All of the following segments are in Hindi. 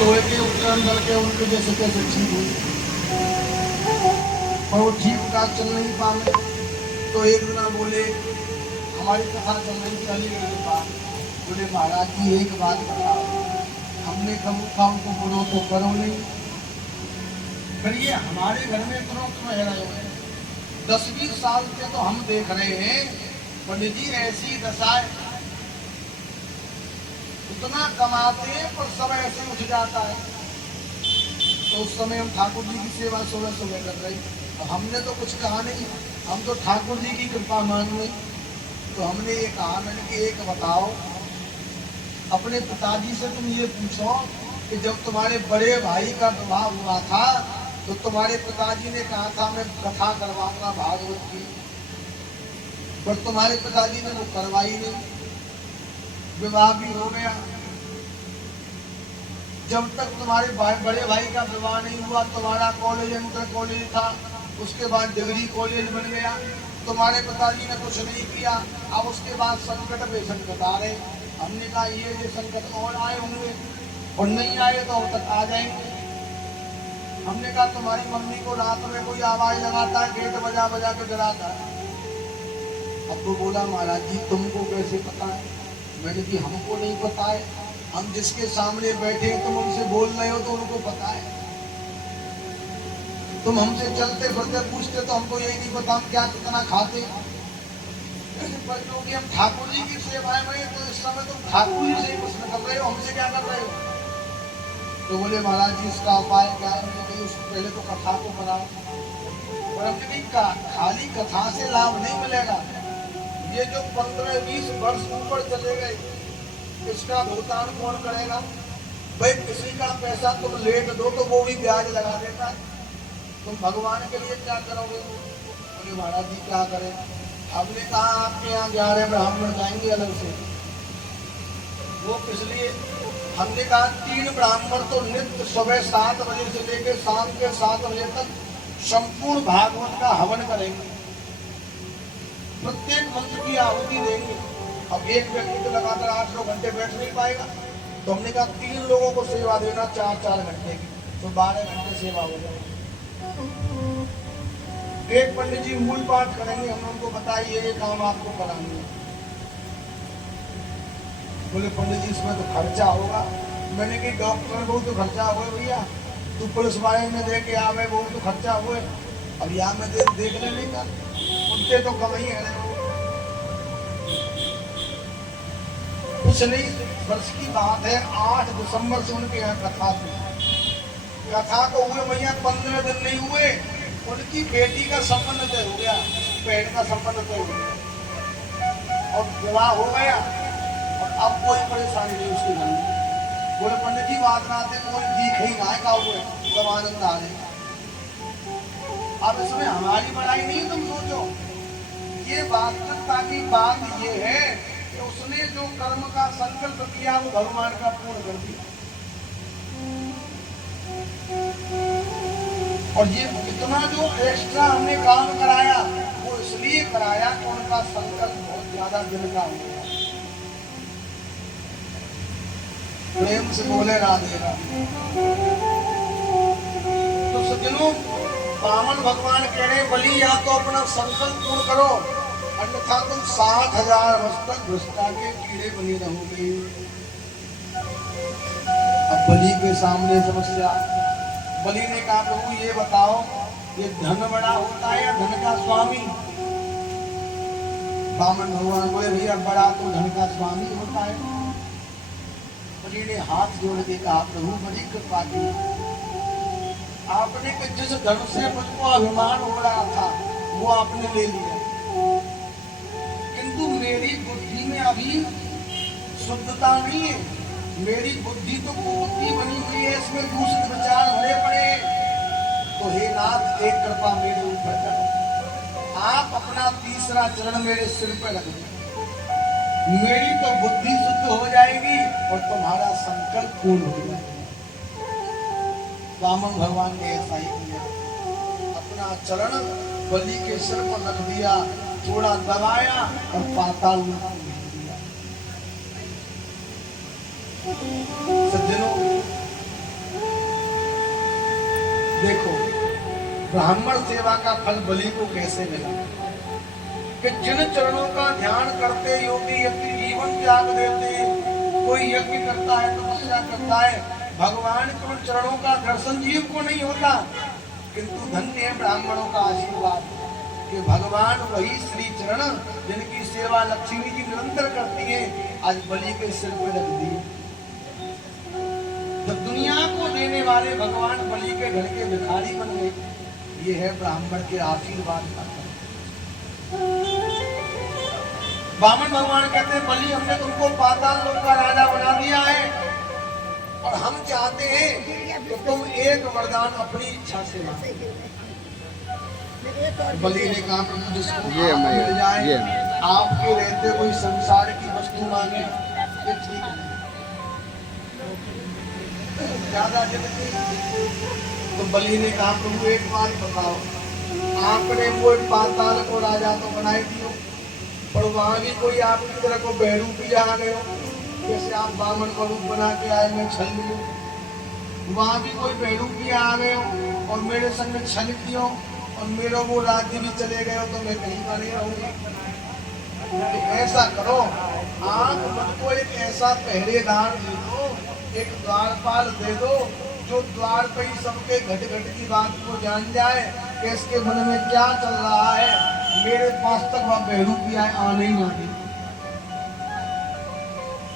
लोहे के उपकरण करके उनके जैसे कैसे ठीक हुई, और वो ठीक का चल नहीं पाए। तो एक दिन बोले हमारी कथा चल रही, चली गई बात। बोले महाराज जी एक बात बताओ, हमने कब काम को करो तो करो नहीं, फिर ये हमारे घर में इतना क्यों रह रहे हो? 10-20 साल से तो हम देख रहे हैं पंडित जी ऐसी दशा है, उतना कमाते हैं पर सब ऐसे उठ जाता है। तो उस समय हम ठाकुर जी की सेवा सुबह सुबह कर रहे, तो हमने तो कुछ कहा नहीं, हम तो ठाकुर जी की कृपा मान रहे। तो हमने ये कहा, मैंने कि एक बताओ, अपने पिताजी से तुम ये पूछो कि जब तुम्हारे बड़े भाई का विवाह हुआ था तो तुम्हारे पिताजी ने कहा था मैं कथा करवाऊंगा भागवत की, पर तुम्हारे पिताजी ने वो करवाई नहीं, विवाह भी हो गया। जब तक तुम्हारे बड़े भाई का विवाह नहीं हुआ, तुम्हारा कॉलेज इंटर कॉलेज था, उसके बाद डिग्री कॉलेज बन गया, तुम्हारे पिताजी ने कुछ नहीं किया। अब उसके बाद संकट पे संकट आ रहे। हमने कहा ये संकट और आए होंगे, और नहीं आए तो अब तक आ जाएंगे। हमने कहा तुम्हारी मम्मी को रात में कोई आवाज लगाता है, गेट बजा बजा के डराता है। अब वो बोला महाराज जी तुमको कैसे पता है? मैंने कि हमको नहीं पता है, हम जिसके सामने बैठे तुम उनसे बोल रहे हो तो उनको पता है। तुम हमसे चलते फिरते पूछते तो हमको यही नहीं पता हम क्या कितना खाते, पर क्योंकि हम ठाकुर जी की सेवाएं में, तो इस समय तुम ठाकुर जी से ही प्रश्न कर रहे हो, हमसे क्या कर रहे हो? तो बोले महाराज जी इसका उपाय क्या है? मैंने उसको पहले तो कथा को बनाओ, और हमने खाली कथा से लाभ नहीं मिलेगा। ये जो 15-20 वर्ष ऊपर चले गए, इसका भुगतान कौन करेगा? भाई किसी का पैसा तुम लेट दो तो वो भी ब्याज लगा देता, तुम भगवान के लिए क्या करोगे? बोले महाराज जी क्या करें? हमने कहा आपके यहाँ 11 ब्राह्मण जाएंगे अलग से, वो किस लिए? हमने कहा 3 ब्राह्मण तो नित्य सुबह 7 बजे से लेकर शाम के 7 बजे तक संपूर्ण भागवत का हवन करेंगे, प्रत्येक मंत्र की आहुति देंगे। अब एक व्यक्ति तो लगातार 8-9 घंटे बैठ नहीं पाएगा, तो हमने कहा 3 लोगों को सेवा देना 4-4 घंटे की, तो 12 घंटे सेवा हो जाएगी। एक पंडित जी मूल पाठ करेंगे, हम उनको बताइए ये काम आपको कराएंगे। बोले पंडित जी इसमें तो खर्चा होगा। मैंने कि डॉक्टर को तो खर्चा हुआ भैया, तू पुलिस वाले में दे के आवे वो तो खर्चा हुए, अब यहाँ में देख लेने का उनसे तो कम ही है। पिछले वर्ष की बात है, 8 दिसंबर से उनके यहाँ कथा थी। कथा को हुए भैया 15 दिन नहीं हुए, उनकी बेटी का संबंध तय हो गया, बहन का संबंध तय हो गया, और विवाह हो गया, और अब कोई परेशानी नहीं उसके घर में। बोले पंडित जी बात ना आते कोई दिख ही ना का हुए, सब आनंद आ रहे। अब इसमें हमारी बड़ाई नहीं, तुम सोचो ये वास्तविकता की बात ये है कि उसने जो कर्म का संकल्प किया वो भगवान का पूर्ण कर दिया, और ये इतना जो एक्स्ट्रा हमने काम कराया वो इसलिए कराया कि उनका संकल्प बहुत ज्यादा दिन का हो गया। प्रेम से बोले राधे राधे। तो सज्जनों, बामन भगवान कह रहे बलि या तो अपना संकल्प पूर्ण करो, अन्यथा तुम 60,000 वर्ष तक भ्रष्टा के कीड़े बने रहोगे। अब बलि के सामने समस्या, बलि ने कहा प्रभु ये बताओ ये धन बड़ा होता है या धन का स्वामी? बामन भगवान बोले भैया बड़ा तो धन का स्वामी होता है। बलि ने हाथ जोड़ के कहा प्रभु बड़ी कृपा की, आपने जिस धन से मुझको अभिमान हो रहा था वो आपने ले लिया, किंतु मेरी बुद्धि में अभी शुद्धता नहीं है, मेरी बुद्धि तो कुबुद्धि बनी हुई है, इसमें दूषित विचार भरे पड़े। तो हे नाथ एक कृपा मेरे ऊपर करो, आप अपना तीसरा चरण मेरे सिर पर रख दो, मेरी तो बुद्धि शुद्ध हो जाएगी और तुम्हारा संकल्प पूर्ण हो जाएगा। वामन भगवान ने ऐसा ही किया, अपना चरण बलि के सिर पर रख दिया, थोड़ा दबाया और पाताल में भेज दिया। सज्जनों, देखो ब्राह्मण सेवा का फल बलि को कैसे मिला कि जिन चरणों का ध्यान करते योगी अपनी जीवन त्याग देते, कोई यज्ञ करता है, तपस्या करता है, भगवान के उन चरणों का दर्शन जीव को नहीं होता, किंतु धन्य है ब्राह्मणों का आशीर्वाद कि भगवान वही श्री चरण जिनकी सेवा लक्ष्मी जी निरंतर करती है, आज बलि के सिर पर रख दी। जब दुनिया को देने वाले भगवान बलि के घर के भिखारी बन गए, ये है ब्राह्मण के आशीर्वाद का। वामन भगवान कहते हैं बलि हमने तुमको पाताल लोक का राजा बना दिया है और हम चाहते हैं कि तुम एक वरदान अपनी इच्छा से मांगो। बलि ने कहा प्रभु जिसको मिल जाए, आपके रहते कोई संसार की वस्तु मांगे ये ठीक है, ज्यादा जल्दी। तो बलि ने कहा प्रभु एक बात बताओ, आपने वो पाताल को राजा तो बनाए दियो, पर वहां भी कोई आपकी तरह को बहरूपी आ गए हो, जैसे आप बामन का रूप बना के आए मैं छल लूं, वहां भी कोई बहरूपी आ गए हो और मेरे संग में छल दियो और मेरा वो राज्य भी चले गए हो, तो मैं कहीं का नहीं रहूंगा। ऐसा करो, आप मुझको एक ऐसा पहरेदार दे दो, एक द्वारपाल दे दो जो द्वार पे ही सबके घट घट की बात को जान जाए कि इसके मन में क्या चल रहा है, मेरे पास तक वह बहरूपी आए आने ही ना दे।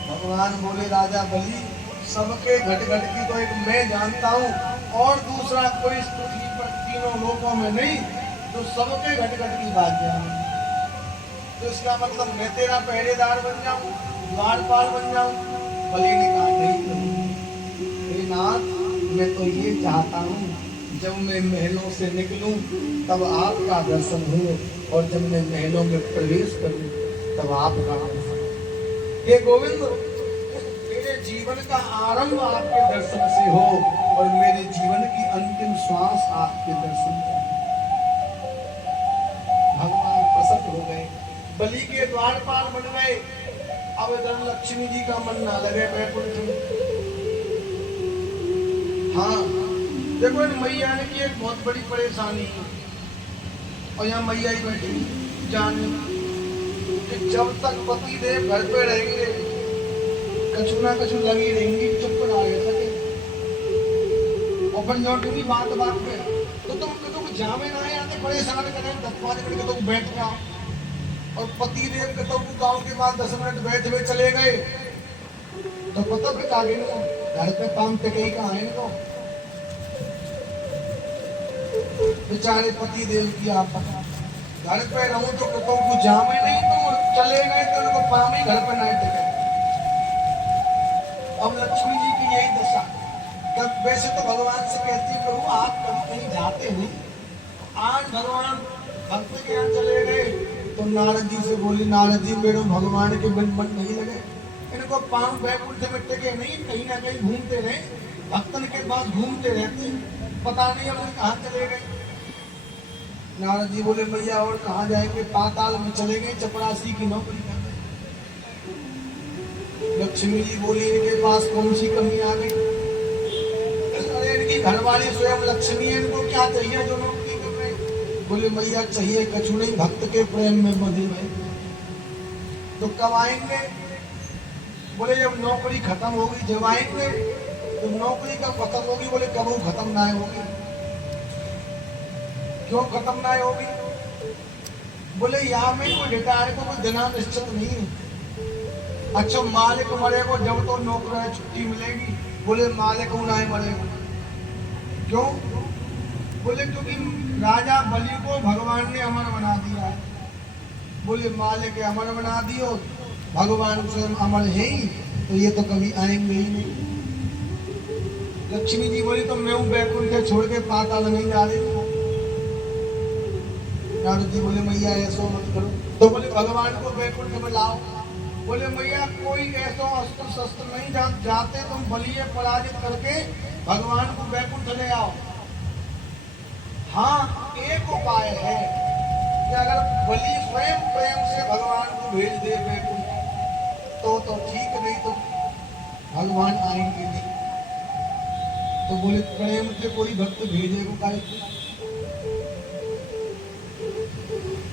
भगवान बोले राजा बलि सबके घट घट की तो एक मैं जानता हूँ और दूसरा कोई इस पृथ्वी पर तीनों लोकों में नहीं तो सबके घट घट की बात जाने। तो इसका मतलब मैं तेरा पहरेदार बन जाऊं, द्वारपाल बन जाऊं? बलि ने कहा नहीं मेरे नाथ, मैं तो ये चाहता हूँ जब मैं महलों से निकलूं तब आपका दर्शन हो और जब मैं महलों में प्रवेश करूं तब आपका दर्शन। हे गोविंद, मेरे जीवन का आरंभ आपके दर्शन से हो और मेरे जीवन की अंतिम श्वास आपके दर्शन से। भगवान प्रसन्न हो गए, बलि के द्वारपाल बन गए। अब इधर लक्ष्मी जी का मन ना लगे बैकुंठ में। हाँ देखो मैया ने की एक बहुत बड़ी परेशानी है और यहाँ मैया ही बैठी जाने कि जब तक पति देव घर पे रहेंगे कछु ना कछु लगी रहेंगी, चुप ना रह सके और बन जाओ बात बात पे तो तुम जामे ना आते परेशान करें 10-5 मिनट के तुम बैठ जाओ और पति देव के तो गाँव के बाद 10 मिनट बैठ हुए चले गए तो पता फिर आगे घर पे काम पे कहीं का आए तो बेचारे पति देव की आप घर पे रहूं तो को जामे नहीं तो चले गए तो उनको पाम ही घर पे नहीं टिके। अब लक्ष्मी जी की यही दशा। तब वैसे तो भगवान से कहती प्रभु आप कभी कहीं जाते नहीं, आज भगवान भक्त के यहाँ चले गए तो नारद जी से बोली नारद जी मेरे भगवान के बिन मन नहीं लगे, इनको पांव बैकुंठ में टिके नहीं, कहीं ना कहीं घूमते रहे, भक्तन के पास घूमते रहते, पता नहीं हम कहाँ चले गए। नारद जी बोले भैया और कहाँ जाएंगे, पाताल में चले गए, चपरासी की नौकरी कर रहे। लक्ष्मी जी बोली इनके पास कौन सी कमी आ गई, अरे इनकी घरवाली स्वयं लक्ष्मी है, इनको क्या चाहिए जो नौकरी कर रहे। बोले मैया चाहिए कछु नहीं, भक्त के प्रेम में बंधे हुए। तो कब आएंगे? बोले जब नौकरी खत्म होगी जब आएंगे। तो नौकरी कब खत्म होगी? बोले कब वो खत्म ना होगी। क्यों खत्म ना होगी? बोले यहाँ में कोई रिटायर को कोई दिना निश्चित नहीं है। अच्छा मालिक मरेगा जब तो नौकरी है छुट्टी मिलेगी। बोले मालिक ना मरेगा। क्यों? बोले क्योंकि राजा बलि को भगवान ने अमर बना दिया है। बोले मालिक अमर बना दियो, भगवान स्वयं अमर है ही, तो ये तो कभी आएंगे ही नहीं। लक्ष्मी जी बोली तो मैं बैकुंठ छोड़ के पाताल नहीं जा रही। नारद जी बोले मैया ऐसा मत करो। तो बोले भगवान को बैकुंठ में लाओ। बोले मैया कोई ऐसा अस्त्र शस्त्र नहीं जाते, तुम बलि पराजित करके भगवान को बैकुंठ ले आओ। हाँ एक उपाय है कि अगर बलि स्वयं प्रेम से भगवान को भेज दे बैकुंठ तो ठीक, नहीं तो भगवान आएंगे नहीं। तो बोले प्रेम से कोई भक्त भेजे को काय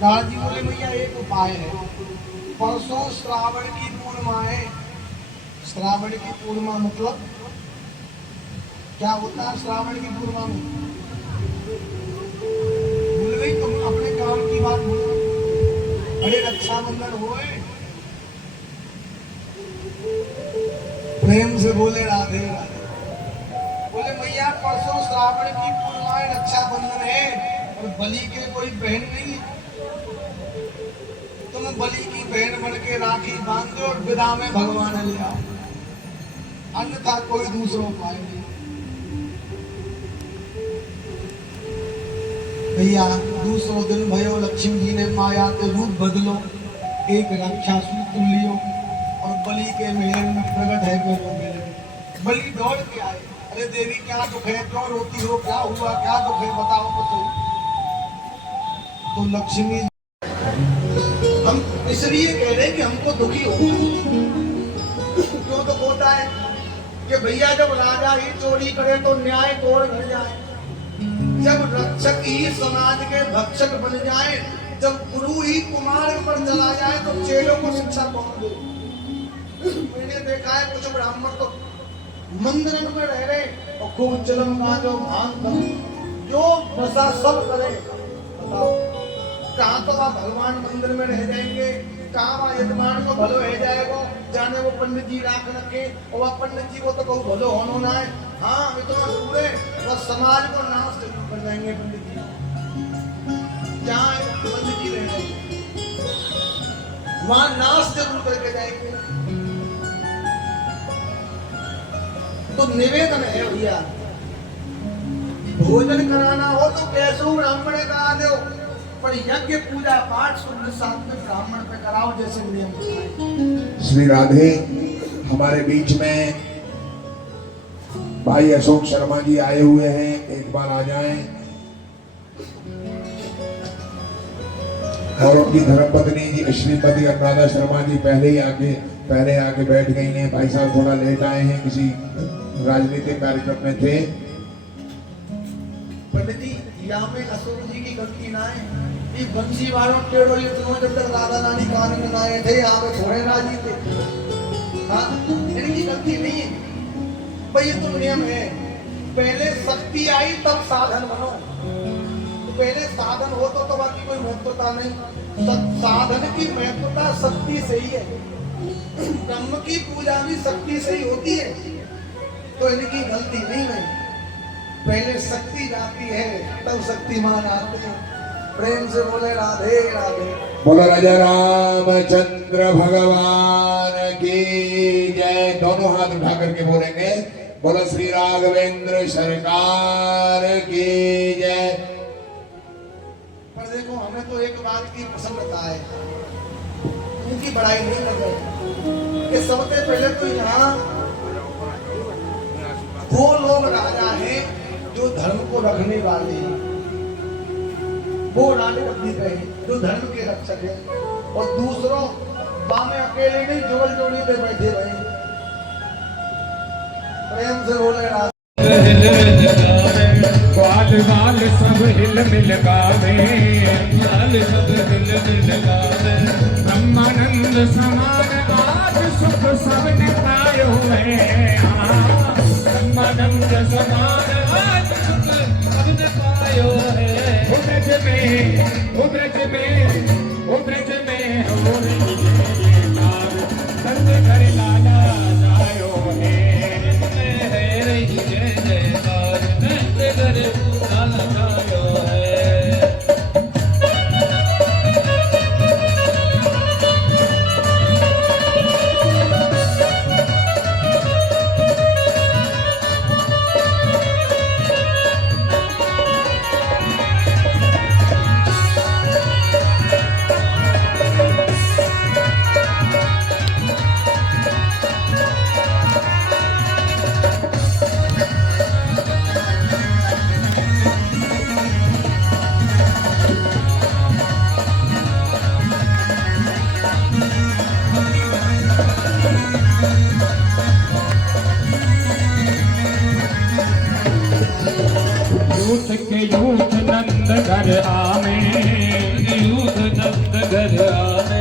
दादा जी बोले भैया एक उपाय है। परसों श्रावण की पूर्णिमा है। श्रावण की पूर्णिमा मतलब क्या होता है? श्रावण की पूर्णिमा में भूल गई तुम अपने काम की बात भूल गई। अरे रक्षाबंधन होए, प्रेम से बोले राधे राधे। बोले भैया परसों श्रावण की पूर्णिमा है, रक्षाबंधन है और बलि के कोई बहन नहीं, तुम बलि की बहन बन के राखी बांध दो और विदा में भगवान ले आओ, अन्यथा कोई दूसरा उपाय नहीं। भैया दूसरो दिन भयो लक्ष्मी जी ने माया के रूप बदलो, एक राक्षासुर तुम लियो और बलि के महल में प्रकट है बलि दौड़ के आए। अरे देवी क्या दुख है, क्यों रोती हो, क्या हुआ, क्या दुख है बताओ तो लक्ष्मी हम इसलिए कह रहे हैं कि हमको दुखी हो क्यों दुख होता है कि भैया जब राजा ही चोरी करे तो न्याय कौन घर जाए, जब रक्षक ही समाज के भक्षक बन जाए, जब गुरु ही कुमार्ग पर चला जाए तो चेलों को शिक्षा कौन दे। मैंने देखा है कुछ ब्राह्मण तो मंदिर में रह रहे और खूब चलन मांगो भांग करे, जो नशा सब करे, बताओ कहाँ तो आप भगवान मंदिर में रह जाएंगे, कहाँ वहाँ यजमान को भलो हो जाएगा, जाने वो पंडित जी राख रखे और वह पंडित जी को तो कहूँ भलो होनो ना है। हाँ इतना दूर है, वह समाज को नाश कर जाएंगे पंडित जी, जहाँ पंडित जी रह जाएंगे वहाँ नाश जरूर करके जाएंगे। तो निवेदन है भैया, भोजन कराना हो तो कैसो ब्राह्मण करा दो, पर यज्ञ पूजा पाठ सुबह साथ में ब्राह्मण पे कराओ जैसे नियम बताए। श्री राधे हमारे बीच में भाई अशोक शर्मा जी आए हुए हैं, एक बार आ जाएं। और उनकी धर्मपत्नी जी श्रीमती अनुराधा शर्मा जी पहले आके बैठ गई हैं। भाई साहब थोड़ा लेट आए हैं, किसी राजनीतिक कार्यक्रम में थे। पंडित जी यहाँ में अशोक जी की गलती ना है, ये बंसी वालों टेढ़ो ये दोनों जब तक राधा रानी कान में आए थे यहाँ पे थोड़े राजी थे। हाँ इनकी गलती नहीं है भाई, ये तो नियम है। पहले शक्ति आई तब साधन बनो, तो पहले साधन हो तो बाकी कोई महत्वता नहीं। साधन की महत्वता शक्ति से ही है, ब्रह्म की पूजा भी शक्ति से ही होती है, तो इनकी गलती नहीं है। पहले शक्ति जाती है तब शक्तिमान आते हैं। प्रेम से बोले राधे राधे। बोलो राजा रामचंद्र भगवान की जय। दोनों हाथ उठा करके बोलेंगे बोलो श्री राघवेंद्र सरकार की जय। पर देखो हमें तो एक बात की प्रसन्नता है, उनकी बड़ाई नहीं कर रहे कि सबसे पहले तो यहाँ वो लोग राजा हैं जो धर्म को रखने वाले हैं, वो रानी रखनी गए जो धर्म के रक्षक हैं, और दूसरों बामे अकेले नहीं जोड़ जोड़ी पे बैठे रहे। प्रेम से बोले बाल बाल सब हिल मिल गावे, बाल सब हिल मिल गावे। ब्रह्मानंद समान आज सुख सबने पायो है, ब्रह्मानंद समान आज सुख सबने पायो है। ब्रज में हो रही संत घर लाला जायो है रही जय जयकार, संत घर लाला जायो है। यूथ के यूथ नंद घर आवे, यूथ नंद घर आवे,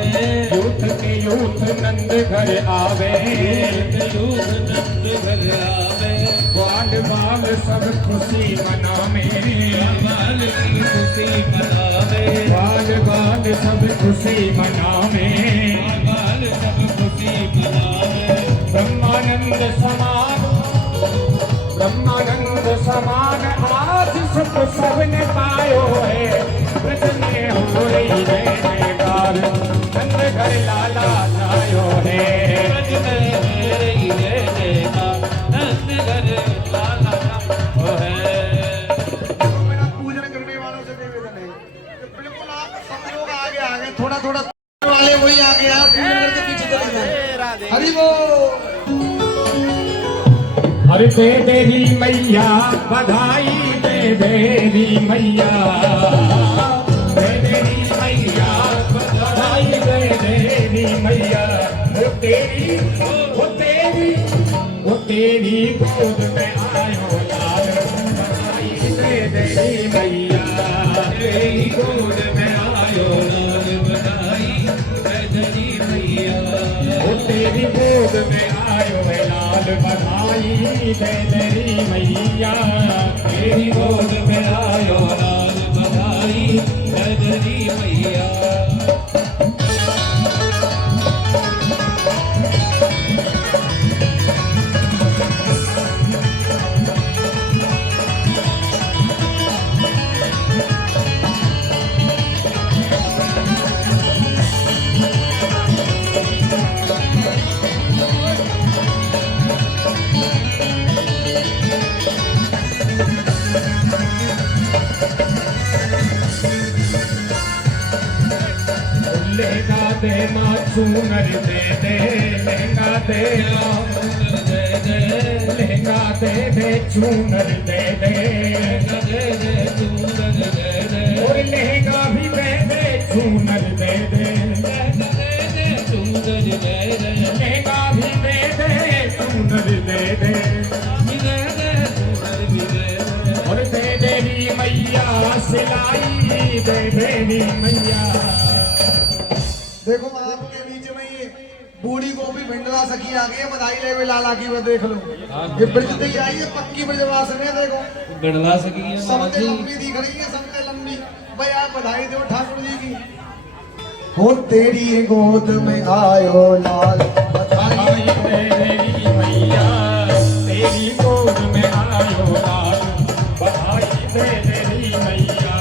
यूथ के यूथ नंद घर आवे, यूथ नंद घर आवे। बाल बाल सब खुशी मनावे, बाल की खुशी मनावे, बाल बाल सब खुशी मनावे, बाल सब खुशी मनावे। ब्रह्मानंद समान, ब्रह्मानंद समान आज सुख सबने पायो है। ब्रज में हो रही जय जयकार, नंद घर लाला लायो है। ब्रज में हो रही जय जयकार, नंद घर लाला लायो है। तो मेरा पूजन करने वालों से निवेदन है कि बिल्कुल आप सब लोग आगे आगे, थोड़ा थोड़ा वाले वही आगे आप पूजन करके पीछे चले जाए। हरि बोल। अरे दे देवी मैया बधाई, दे देवी मैया, दे देवी मैया बधाई, दे देवी मैया। वो तेरी गोद में आयो लाल, बधाई दे देवी मैया, तेरी गोद में आयो लाल, बधाई दे देवी मैया। वो तेरी गोद में आयो लाल, बधाई दे तेरी मैया, तेरी गोद में आयो लाल, बधाई दे तेरी मैया। लहंगा दे माँ चूनर दे दे, लहंगा दे चूनर दे दे, लहंगा दे दे चूनर दे दे, लहंगा दे दे चूनर दे दे। और लहंगा भी दे दे चूनर दे दे, लहंगा दे दे चूनर दे दे, लहंगा भी दे दे चूनर दे दे, भी दे दे चूनर भी दे दे। और दे देवी मैया सिलाई, दे देवी मैया। देखो आपके बीच में ये बूढ़ी गोपी भिंडरा सखी आ गई है, बधाई ले लाला की। वो देख लो ये ब्रज से आई है, पक्की ब्रजवास में। देखो बिड़ला सकी है सबसे लंबी दिख रही है, सबसे लंबी। भाई आप बधाई दो ठाकुर जी की। हो तेरी गोद में आयो लाल, बधाई दे देवी मैया, तेरी गोद में आयो लाल, बधाई दे देवी मैया,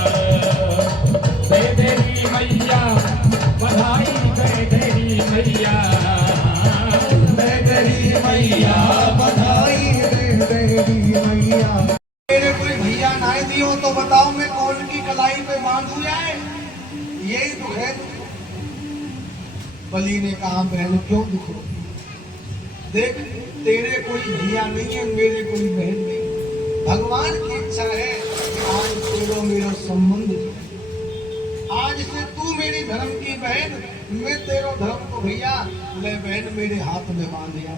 दे देवी मैया, बधाई दे देवी मैया, दे देवी मैया, बधाई दे देवी मैया। मेरे कोई भैया नाई दियो तो बताओ मैं कौन की कलाई पे बांधू जाए, यही दुख है। बली ने कहा बहन क्यों दुख हो, देख तेरे कोई भैया नहीं है, मेरे कोई बहन नहीं। भगवान की इच्छा है कि आज तेरो मेरा संबंध है। आज से तू मेरी धर्म की बहन, मैं तेरो धर्म को भैया। ले बहन मेरे हाथ में बांध दिया।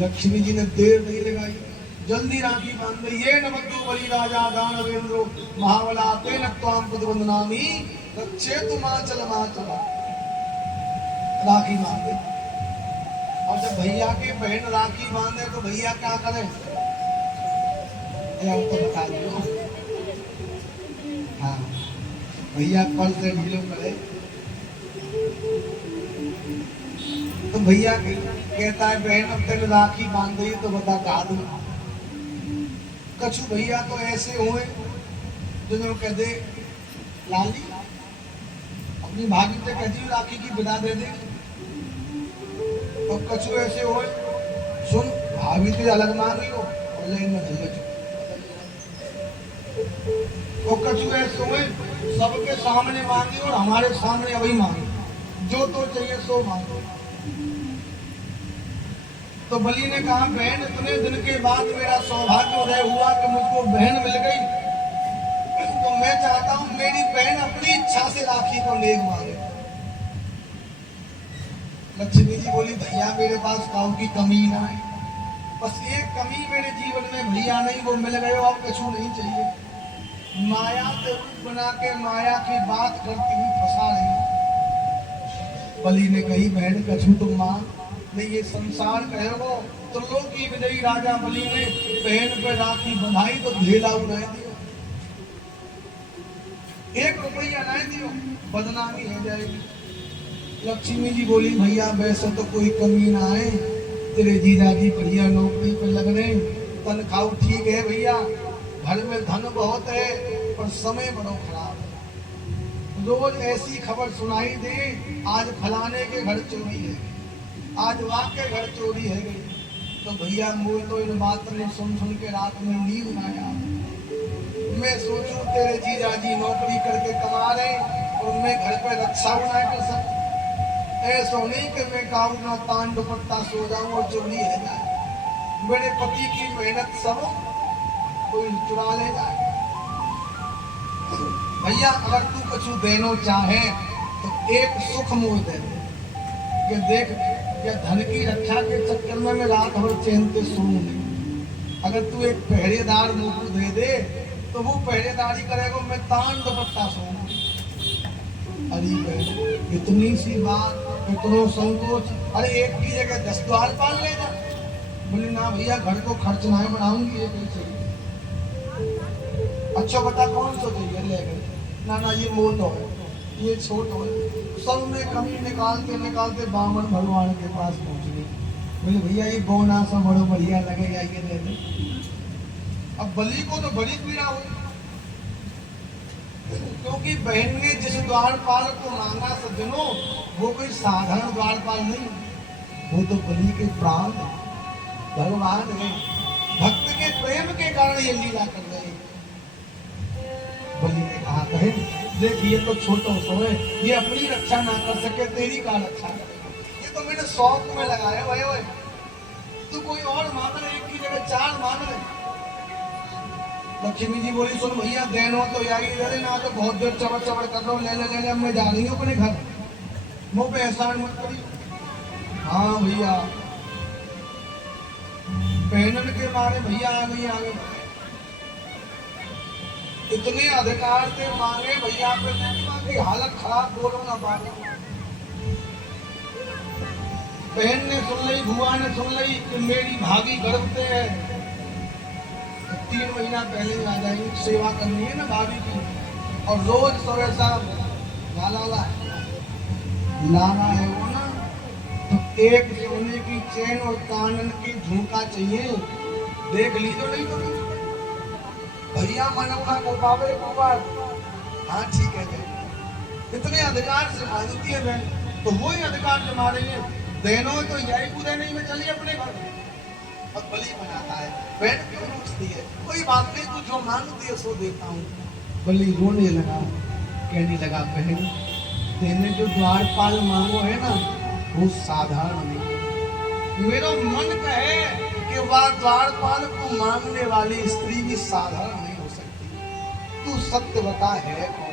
लक्ष्मी जी ने देर नहीं लगाई, जल्दी राखी बांध दी। ये नमद्दो बलि राजा दानवेंद्रो महाबला तेन त्वाम पदवंदनामि रक्षे तुमाचल माचल। राखी बांधे। और जब भैया के बहन राखी बांधे तो भैया क्या करे, ये तो बता दो। हाँ भैया कल से ढीलो करे तो भैया कहता है बहन अब तेरे राखी बांध दी तो बता कहा दूं। कछु भैया तो ऐसे हुए जो कह दे लाली अपनी भाभी से कह दी राखी की विदा दे दे। और कछु ऐसे हो सुन भाभी से अलग मांगी हो और लाइन में झल्ले और कछु ऐसे हुए सबके सामने मांगी और हमारे सामने अभी मांगी, जो तो चाहिए सो मांगो। तो बलि ने कहा बहन इतने दिन के बाद मेरा सौभाग्य उदय हुआ कि मुझको बहन मिल गई, तो मैं चाहता हूं मेरी बहन अपनी इच्छा से राखी को नेक मांगे। लक्ष्मी जी बोली भैया मेरे पास काऊ की कमी ना है, बस एक कमी मेरे जीवन में भैया नहीं, वो मिल गए और कुछ नहीं चाहिए। माया के रूप बना के माया की बात करती हुई फंसा रही। बलि ने कही बहन कछु तुम मां नहीं, ये संसार कहेगो तो लोग की विजयी राजा बलि ने बहन पे राखी बंधाई तो ढेला उड़ाई दियो, 1 रुपया नहीं दियो, बदनामी हो जाएगी। लक्ष्मी जी बोली भैया वैसे तो कोई कमी ना है, तेरे जीजा जी बढ़िया नौकरी पे लग रहे, तनख्वाह ठीक है भैया, घर में धन बहुत है पर समय बड़ा खराब है। रोज ऐसी खबर सुनाई दे, आज फलाने के घर चोरी है, आज वाक के घर चोरी है गई, तो भैया मुझे तो इन बात ने सुन के रात में नींद ना आया। मैं सोचूं तेरे जीजा जी नौकरी करके कमा रहे और मैं घर पे रक्षा ना कर सकूं, ऐसा नहीं कि मैं काबू ना तान दुपट्टा सो जाऊं और चोरी है जाए, मेरे पति की मेहनत सब कोई चुरा ले जाए। भैया अगर तू कुछ देना चाहे तो एक सुख मोह दे दे कि देख या धन की रक्षा के चक्कर में मैं रात भर चैन से सोऊं नहीं। अगर तू एक पहरेदार मुझको दे दे तो वो पहरेदारी करेगा, मैं तान दुपट्टा सोऊं। अरे इतनी सी बात, इतनो संकोच, अरे एक की जगह 10 द्वारपाल ले जा। बोले ना भैया घर को खर्च ना बढ़ाऊंगी, ये कैसे? अच्छा बता कौन सा चाहिए ले गए? ना ये मोटो है, ये छोटो है। सब में कमी निकालते बामन भगवान के पास पहुंच गए। बोले भैया ये बोना सा बड़ो बढ़िया लगेगा, ये दे दे। अब बलि को तो बड़ी पीड़ा हुई, क्योंकि बहन ने जिस द्वारपाल को मांगा सज्जनों, वो कोई साधारण द्वारपाल नहीं, वो तो बलि के प्राण है, भगवान है। भक्त के प्रेम के कारण ये लीला कर रहे हैं। बलि ने कहा बहन देख ये तो छोटा सो है, ये अपनी रक्षा ना कर सके, तेरी का रक्षा करेगा। ये तो मैंने शौक में लगाया भाई, तू कोई और मांग ले, एक की जगह 4 मांग ले। लक्ष्मी जी बोली सुन भैया देनो तो यही दे देना, तो बहुत देर चबड़ चबड़ कर लो, ले ले अब मैं जा रही हूँ अपने घर, मुँह पे एहसान मत करी। हाँ भैया बहनन के मारे भैया आ गई। इतने अधिकार से मांगे भैया पे की हालत खराब, बोलो ना बात। बहन ने सुन ली, बुआ ने सुन ली कि मेरी भाभी गर्भ से है, 3 महीना पहले आ जाएगी, सेवा करनी है ना भाभी की, और रोज सुबह शाम लाला है वो ना, तो एक सोने की चेन और कानन की झुमका चाहिए। देख लीजिए नहीं तो भैया मनवा को पावे गोपाल, हाँ ठीक है। इतने अधिकार से मांगती है बहन, तो वही अधिकार जमा रही है। देनो तो यही कूदे नहीं, मैं चलिए अपने घर। और बलि बनाता है, बहन क्यों पूछती है? कोई बात नहीं, तू जो मांगती है सो देता हूँ। बलि रोने लगा, कहने लगा बहन तेने जो द्वारपाल मांगो है ना वो साधारण नहीं। मेरा मन कहे कि वह द्वारपाल को मांगने वाली स्त्री भी साधारण नहीं हो सकती। तू सत्य बता है कौन?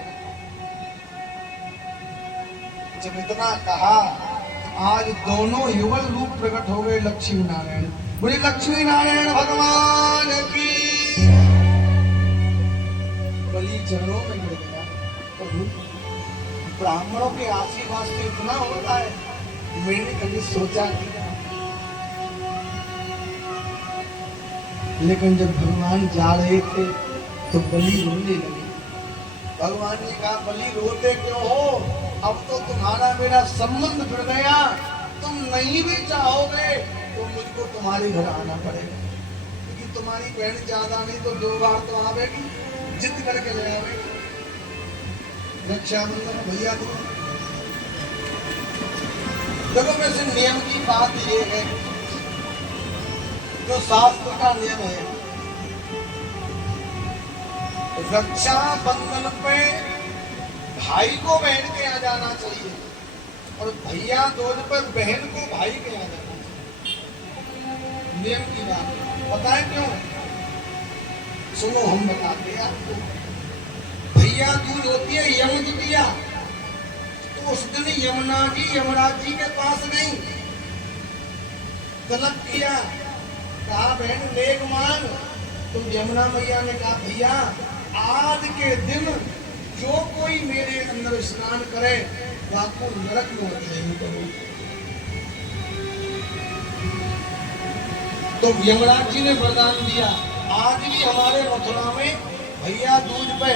जब इतना कहा तो आज दोनों युगल रूप प्रकट हो गए लक्ष्मी नारायण। बोले लक्ष्मी नारायण भगवान की। बलि चरणों में गिर गया, प्रभु ब्राह्मणों के आशीर्वाद से इतना होता है, मैंने कभी सोचा नहीं। लेकिन जब भगवान जा रहे थे तो बलि रोने लगे। भगवान ने कहा बलि रोते क्यों हो? अब तो तुम्हारा मेरा संबंध जुड़ गया, तुम नहीं भी चाहोगे तो मुझको तुम्हारे घर आना पड़ेगा, क्योंकि तुम्हारी बहन ज्यादा नहीं तो 2 बार तो आवेगी, जिद करके ले आवेगी। रक्षाबंधन भैया देखो वैसे नियम की बात ये है, जो शास्त्र का नियम है, रक्षा बंधन पे भाई को बहन के यहाँ जाना चाहिए और भैया दूज पर बहन को भाई के यहाँ जाना चाहिए। नियम की बात पता है क्यों? सुनो हम बताते हैं आपको। भैया दूज होती है यम द्वितीया, तो उस दिन यमुना जी यमराज जी के पास नहीं, तलब किया, कहा बहन लेग मांग। तो यमुना मैया ने कहा भैया आज के दिन जो कोई मेरे अंदर स्नान करे वो आपको नरक में मत नहीं करो। तो यमराज जी ने वरदान दिया। आज भी हमारे मथुरा में भैया दूज पे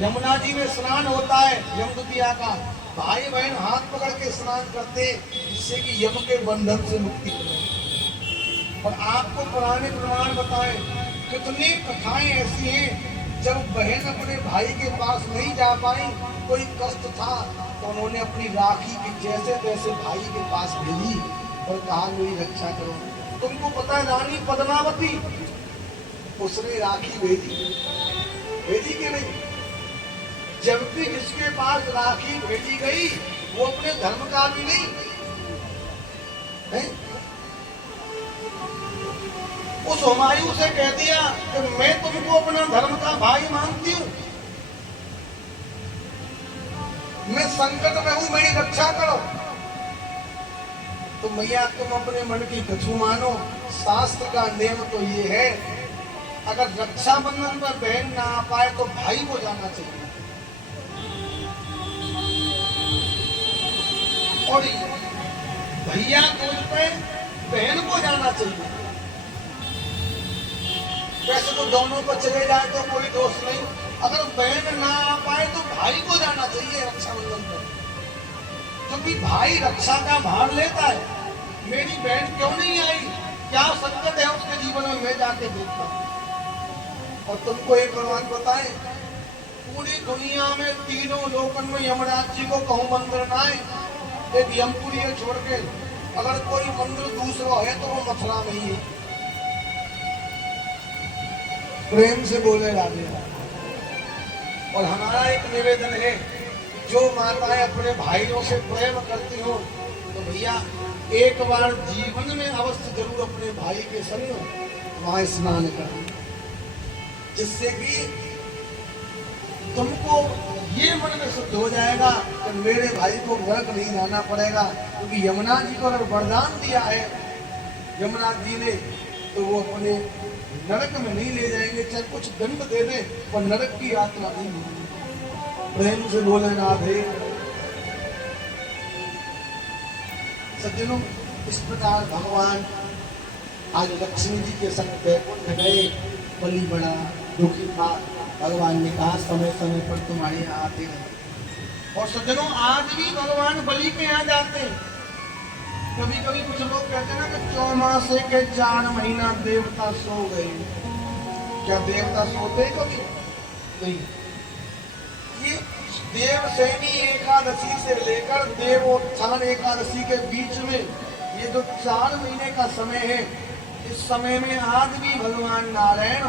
यमुना जी में स्नान होता है। यमदूतिया का भाई बहन हाथ पकड़ के स्नान करते जिससे कि यम के बंधन से मुक्ति मिले। और आपको पुराने प्रमाण बताएं कितनी कथाएं ऐसी हैं जब बहन अपने भाई के पास नहीं जा पाई, कोई कष्ट था तो उन्होंने अपनी राखी के जैसे तैसे भाई के पास भेजी और कहा मेरी रक्षा करो। तुमको पता है रानी पद्मावती उसने राखी भेजी कि नहीं? जबकि जिसके पास राखी भेजी गई वो अपने धर्म का भी नहीं है? उस हुमायूं से कह दिया कि मैं तुमको अपना धर्म का भाई मानती हूं, मैं संकट में हूं, मेरी रक्षा करो। तो मैया तुम अपने मन की कछु मानो, शास्त्र का नियम तो ये है अगर रक्षाबंधन पर बहन ना आ पाए तो भाई को जाना चाहिए। और भैया दूज पे बहन को जाना चाहिए। वैसे तो दोनों को चले जाए तो कोई दोष नहीं, अगर बहन ना आ पाए तो भाई को जाना चाहिए रक्षाबंधन पर, क्योंकि भाई रक्षा का भार लेता है। मेरी बहन क्यों नहीं आई, क्या संकट है उसके जीवन में, मैं जाके देखता हूँ। और तुमको एक प्रमाण बताएं, पूरी दुनिया में तीनों लोकन में यमराज जी को कहूँ मंदिर ना आए, एक यमपुरी है छोड़ के, अगर कोई मंदिर दूसरा है तो वो मथुरा में ही है। प्रेम से बोले राधे। और हमारा एक निवेदन है, जो माताएं अपने भाइयों से प्रेम करती हो तो भैया एक बार जीवन में अवश्य जरूर अपने भाई के संग वहां स्नान करें, जिससे कि तुमको ये मन में शुद्ध हो जाएगा कि मेरे भाई को नरक नहीं जाना पड़ेगा। क्योंकि यमुना जी को अगर वरदान दिया है यमुना जी ने तो वो अपने नरक में नहीं ले जाएंगे, चाहे कुछ दंड दे दे पर नरक की यात्रा नहीं होगी। प्रेम से बोले राधे। सज्जनों, इस प्रकार भगवान आज लक्ष्मी जी के संग बैकुंठ गए। बलि बड़ा दुखी था, भगवान ने कहा समय समय पर तुम्हारे यहाँ आते रहे। और सज्जनों, आज भी भगवान बलि के यहाँ जाते हैं। कभी कभी कुछ लोग कहते हैं ना कि चौमासे के 4 महीना देवता सो गए। क्या देवता सोते कभी नहीं? ये देवशयनी एकादशी से लेकर देवोत्थान एकादशी के बीच में ये जो 4 महीने का समय है, इस समय में आज भी भगवान नारायण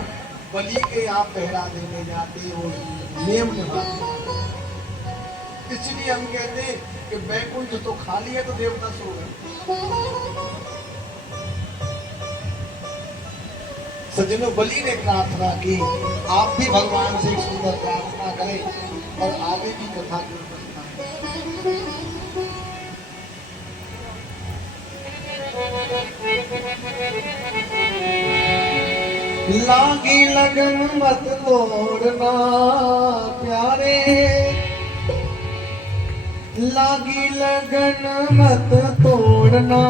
बलि के यहाँ पहरा देने जाते हो, नियम निभाते। इसलिए हम कहते हैं कि बैकुंठ तो खाली है तो देवता सो गए। सज्जनों, बलि ने प्रार्थना की, आप भी भगवान से एक सुंदर प्रार्थना करें और आगे की कथा की लागी लगन मत तोड़ना प्यारे, लागी लगन मत तोड़ना,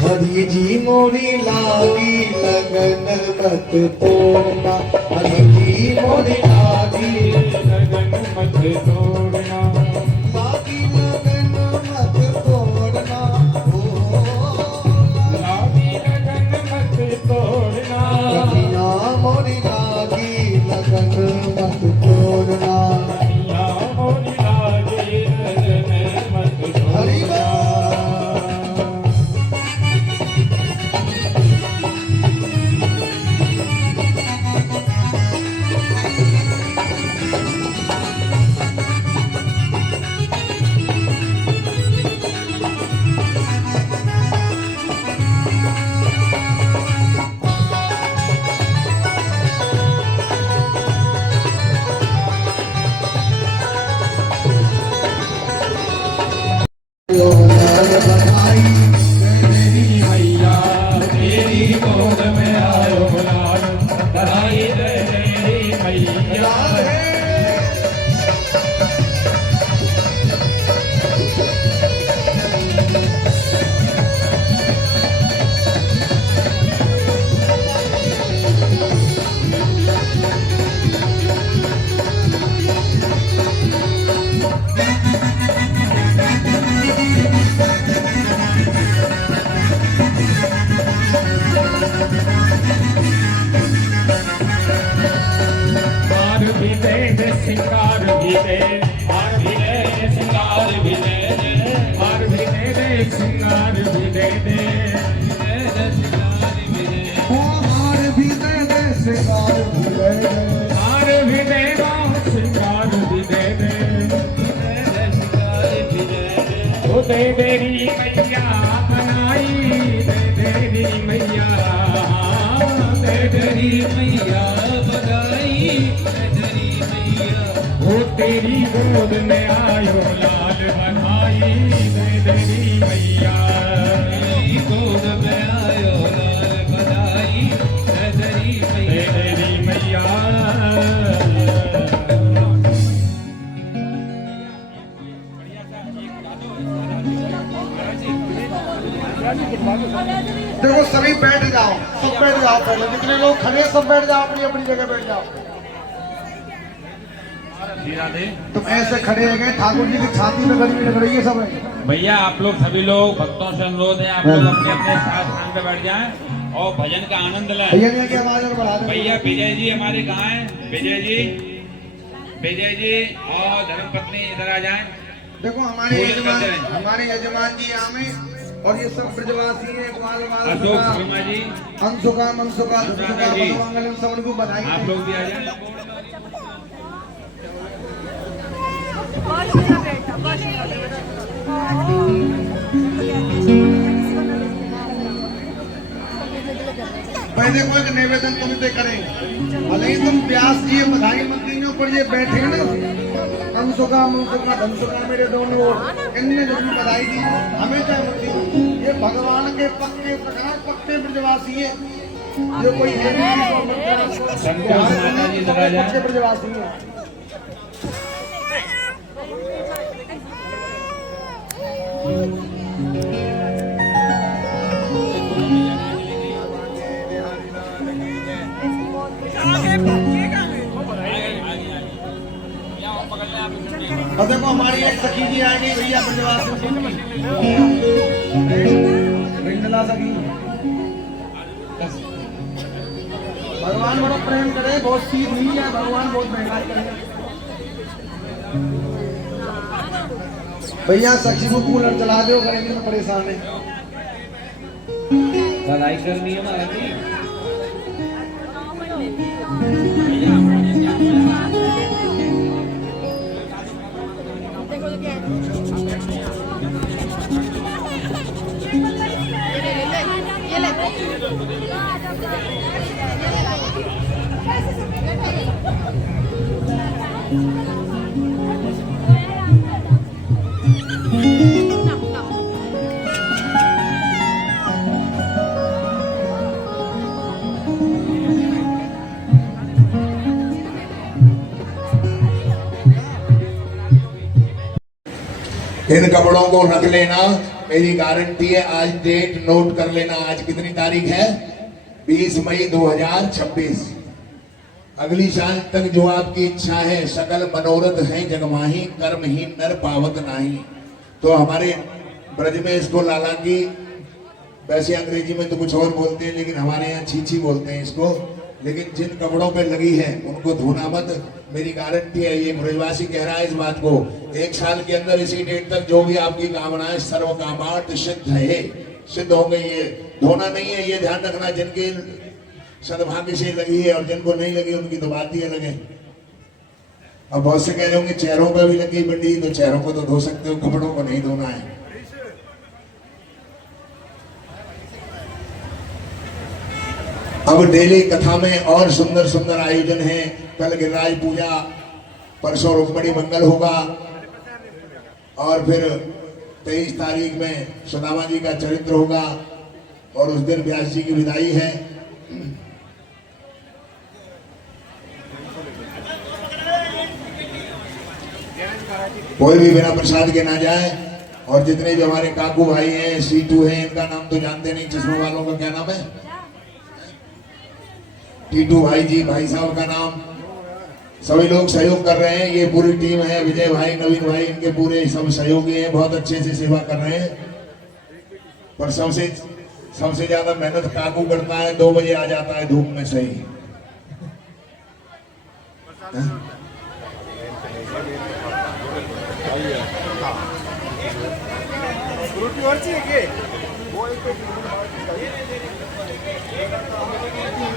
हरि जी मोरी लागी लगन मत तोड़ना, हरि जी मोरी लागी लगन मत तोड़ना, लागी लगन मत तोड़ना, लागी लगन मत तोड़ना, कन्हैया मोरी लागी लगन मत तोड़ना, कन्हैया मोरी लागी लगन मत तोड़ना। सिंगार भी दे दे हार भी दे दे सिंगार भी दे दे हार भी दे दो सिंगार भी दे दे ओ दे देरी मैया बनाई दे देरी मैया दे देरी मैया बनाई दे देरी मैया वो तेरी गोद में आयो लाल बनाई दे देरी मैया तेरी गोद में आयो लाल बनाई दे देरी मैया देखो सभी बैठ जाओ, सब बैठ जाओ, पहले जितने लोग खड़े सब बैठ जाओ, अपनी अपनी जगह बैठ जाओ। तुम ऐसे खड़े हैं गए, ठाकुर जी की छाती में गर्मी लग रही है सब। भैया आप लोग सभी लोग भक्तों से अनुरोध है आप लोग अपने अपने स्थान पे बैठ जाएं और भजन का आनंद लें। भैया ने क्या आवाज और बढ़ा दे। भैया विजय जी हमारे कहाँ हैं? विजय जी और धर्मपत्नी इधर आ जाएं। देखो हमारे यजमान जी यहाँ में और ये सब ब्रजवासी हैं, अशोक शर्मा जी, अंशुका मंगलम सबन को बधाई। आप लोग भी आ जाएं। पहले को एक निवेदन तुमसे करें, भले ही तुम व्यास जी बधाई मंदिरों पर ये बैठे ना, अंशुका धनसुका मेरे दोनों इनने जो भी बधाई दी हमें चाहे मंदिर ये भगवान के पक्के पक्के ब्रजवासी है। जो कोई है पक्के ब्रजवासी है। और देखो हमारी एक सखी जी आ गई भैया ब्रजवासी सखी। भगवान बड़ा प्रेम करे, बहुत सीख नहीं है, भगवान बहुत मेहनत करे। भैया सखी को कूलर चला दो, गर्मी में परेशान है। भलाई करनी है महाराज जी। इन कपड़ों को रख लेना, मेरी गारंटी है। आज डेट नोट कर लेना, आज कितनी तारीख है? 20 मई 2026। अगली साल तक जो आपकी इच्छा है, सकल मनोरथ है जगमाही, कर्महीन नर पावत नाही। तो हमारे ब्रज में इसको लाला की, वैसे अंग्रेजी में तो कुछ और बोलते हैं, लेकिन हमारे यहाँ छीछी बोलते हैं इसको। लेकिन जिन कपड़ों पे लगी है उनको धोना मत, मेरी गारंटी है। ये ब्रजवासी कह रहा है इस बात को। 1 साल के अंदर इसी डेट तक जो भी आपकी कामनाएं सर्व कामार्थ सिद्ध है, सिद्ध हो गई है। धोना नहीं है, ये ध्यान रखना। जिनके सद्भाग्य से लगी है और जिनको नहीं लगी उनकी तो बात ही अलग है। अब बहुत से कह रहे होंगे चेहरों पर भी लगी बंडी, तो चेहरों को तो धो सकते हो, कपड़ों को नहीं धोना है। अब डेली कथा में और सुंदर सुंदर आयोजन है। कल गिरिराज पूजा, परसों रुक्मणी मंगल होगा और फिर 23 तारीख में सुदामा जी का चरित्र होगा और उस दिन व्यास जी की विदाई है। कोई भी बिना प्रसाद के ना जाए। और जितने भी हमारे काकू भाई हैं, सीटू हैं, इनका नाम तो जानते नहीं, चश्मे वालों का क्या नाम है? टीटू भाई जी, भाई साहब का नाम। सभी लोग सहयोग कर रहे हैं, ये पूरी टीम है। विजय भाई, नवीन भाई, इनके पूरे सब सहयोगी हैं, बहुत अच्छे से सेवा कर रहे हैं। पर सबसे ज्यादा मेहनत काकू करता है, 2 बजे आ जाता है धूप में सही।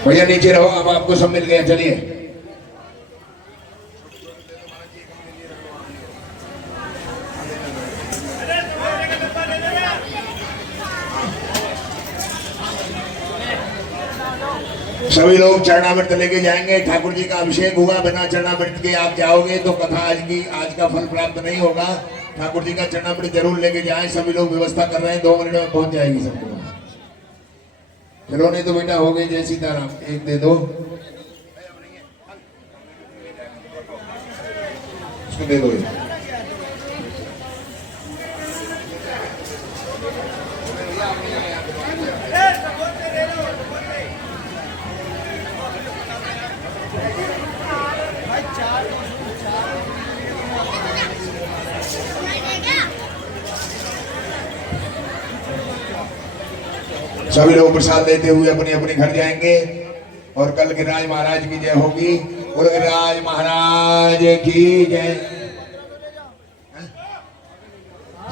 भैया नीचे रहो, अब आपको सब मिल गया, चलिए। सभी लोग चरणामृत लेके जाएंगे। ठाकुर जी का अभिषेक हुआ, बिना चरणामृत के आप जाओगे तो कथा आज का फल प्राप्त नहीं होगा। ठाकुर जी का चरणामृत जरूर लेके जाएं। सभी लोग व्यवस्था कर रहे हैं, 2 मिनट में पहुंच जाएगी सबको। चलो नहीं तो बेटा हो गई, जय सीताराम। एक दे दो, उसको दे दो। सभी लोग प्रसाद लेते हुए अपने अपने घर जाएंगे और कल गिरिराज महाराज की जय होगी। और गिरिराज महाराज की जय।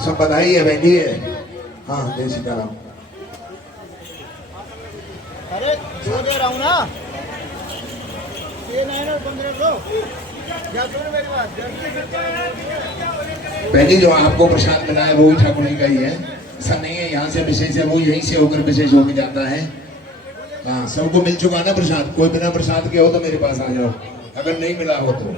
सब बधाई है बहन जी। हाँ जय सीताराम। अरे जो दे रहा हूँ ना, ये 9 और 15 लो। या सुन मेरी बात, बहन जी जो आपको प्रसाद मिला है वो भी ठाकुर जी का ही है, ऐसा नहीं है यहाँ से विशेष है, वो यहीं से होकर विशेष होकर जाता है। हाँ सबको मिल चुका ना प्रसाद। कोई बिना प्रसाद के हो तो मेरे पास आ जाओ, अगर नहीं मिला हो तो।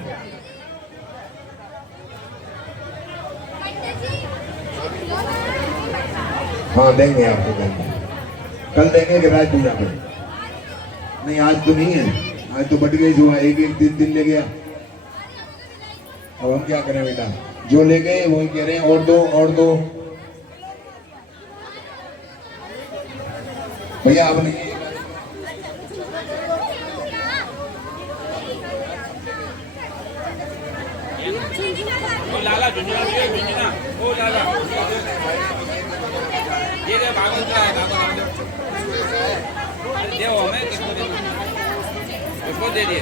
हाँ देंगे आपको, देंगे कल देंगे गिरिराज पूजा पर। नहीं आज तो नहीं है, आज तो बट गई जो एक दिन ले गया। अब हम क्या करें बेटा, जो ले गए वही कह रहे हैं और दो और दो। भैया आप नहीं ओ लाला झुंझुना, ओ लाला ये दे भागवत का है, भागवत दे हमें, किसको दे दिए।